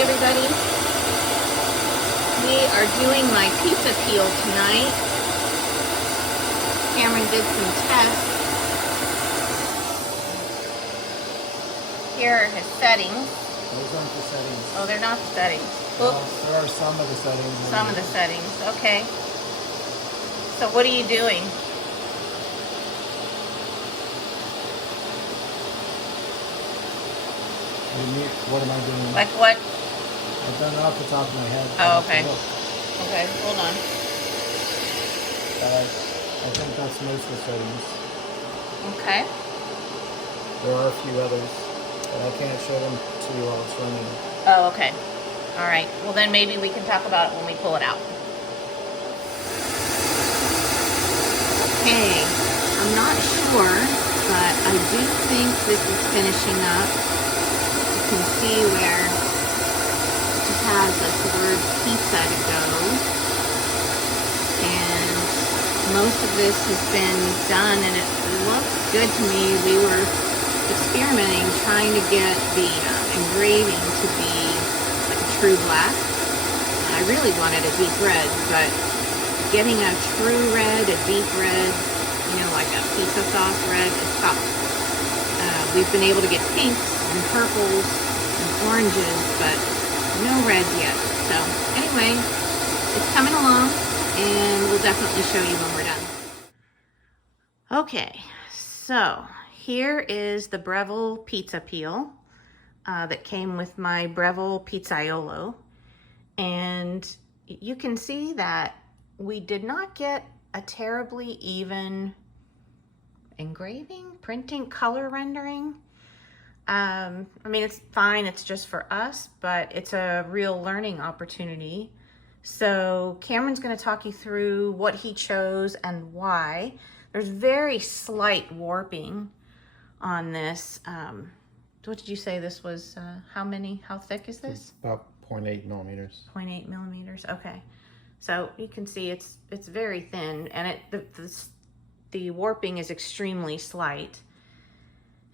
everybody. We are doing my pizza peel tonight. Cameron did some tests. Here are his settings. Those aren't the settings. Oh, they're not the settings. Well, there are some of the settings. Some of the settings, okay. So what are you doing? What am I doing? Like what? I've done it off the top of my head. Oh, okay. Okay, hold on. I think that's most of the settings. Okay. There are a few others, but I can't show them to you while it's running. Oh, okay. All right. Well, then maybe we can talk about it when we pull it out. Okay. I'm not sure, but I do think this is finishing up. You can see where it just has like the word pizza to go. And most of this has been done and it looks good to me. We were experimenting, trying to get the engraving to be like a true black. I really wanted a deep red, but getting a true red, a deep red, you know, like a pizza sauce red is tough. We've been able to get pinks and purples and oranges, but no reds yet. So anyway, it's coming along and we'll definitely show you when we're done. Okay, so here is the Breville pizza peel that came with my Breville Pizzaiolo. And you can see that we did not get a terribly even engraving, printing, color rendering. I mean, it's fine, it's just for us, but it's a real learning opportunity. So Cameron's gonna talk you through what he chose and why. There's very slight warping on this. What did you say this was? How thick is this? It's about 0.8 millimeters. 0.8 millimeters, okay. So you can see it's very thin, and the warping is extremely slight.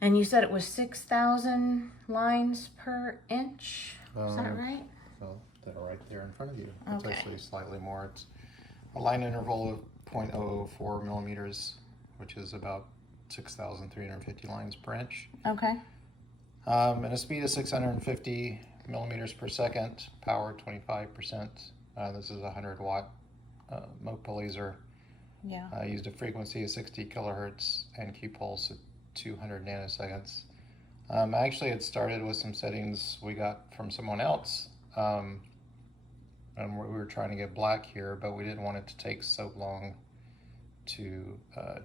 And you said it was 6,000 lines per inch, is that right? Well, they're right there in front of you. Okay. It's actually slightly more. It's a line interval of 0.004 millimeters, which is about 6,350 lines per inch. Okay. And a speed of 650 millimeters per second, power 25%. This is a 100-watt MOPA laser. Yeah. I used a frequency of 60 kilohertz and Q pulse at 200 nanoseconds. I actually had started with some settings we got from someone else, and we were trying to get black here, but we didn't want it to take so long to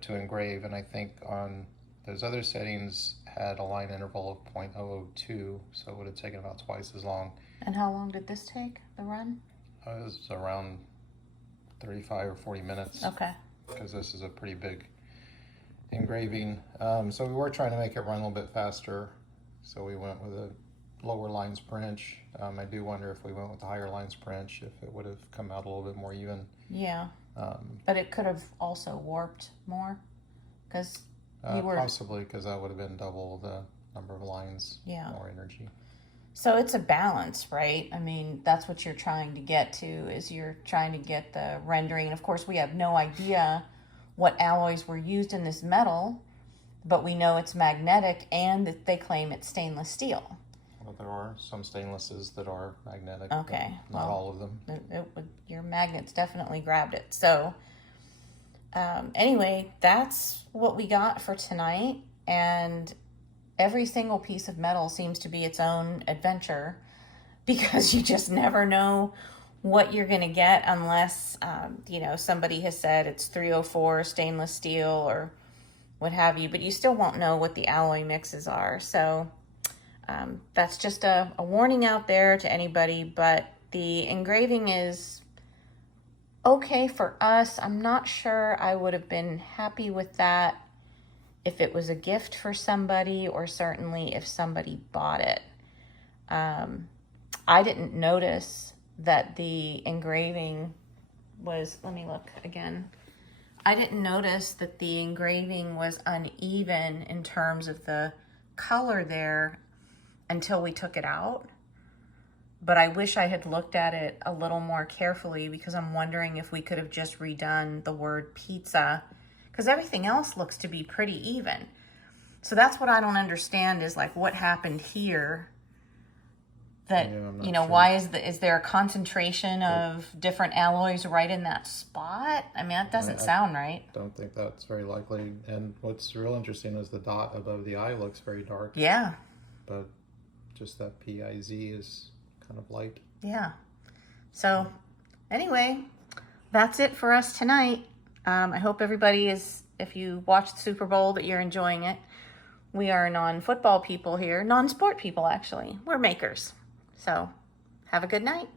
engrave. And I think on those other settings had a line interval of 0.002, so it would have taken about twice as long. And how long did this take, the run? It was around 35 or 40 minutes. Okay. Because this is a pretty big engraving. So we were trying to make it run a little bit faster. So we went with a lower lines per inch. I do wonder if we went with the higher lines per inch, if it would have come out a little bit more even. Yeah. But it could have also warped more, because you were... Possibly, because that would have been double the number of lines, more energy. So it's a balance, right? I mean, that's what you're trying to get to, is you're trying to get the rendering. And of course, we have no idea what alloys were used in this metal, but we know it's magnetic and that they claim it's stainless steel. Well, there are some stainlesses that are magnetic, okay, but not all of them. Your magnets definitely grabbed it. So anyway, that's what we got for tonight. And every single piece of metal seems to be its own adventure, because you just never know what you're going to get unless, you know, somebody has said it's 304 stainless steel or what have you, but you still won't know what the alloy mixes are. So that's just a warning out there to anybody, but the engraving is okay for us. I'm not sure I would have been happy with that if it was a gift for somebody, or certainly if somebody bought it. I didn't notice that the engraving was, let me look again. I didn't notice that the engraving was uneven in terms of the color there until we took it out. but I wish I had looked at it a little more carefully, because I'm wondering if we could have just redone the word pizza, because everything else looks to be pretty even. So that's what I don't understand, is like what happened here. That, Yeah, I'm not you know, sure. why is there a concentration of different alloys right in that spot? I mean, that doesn't sound right. Don't think that's very likely. And what's real interesting is the dot above the I looks very dark. Yeah. But just that PIZ is kind of light. Yeah. So anyway, that's it for us tonight. I hope everybody is, if you watched Super Bowl, that you're enjoying it. We are non-football people here, non-sport people actually. We're makers. So have a good night.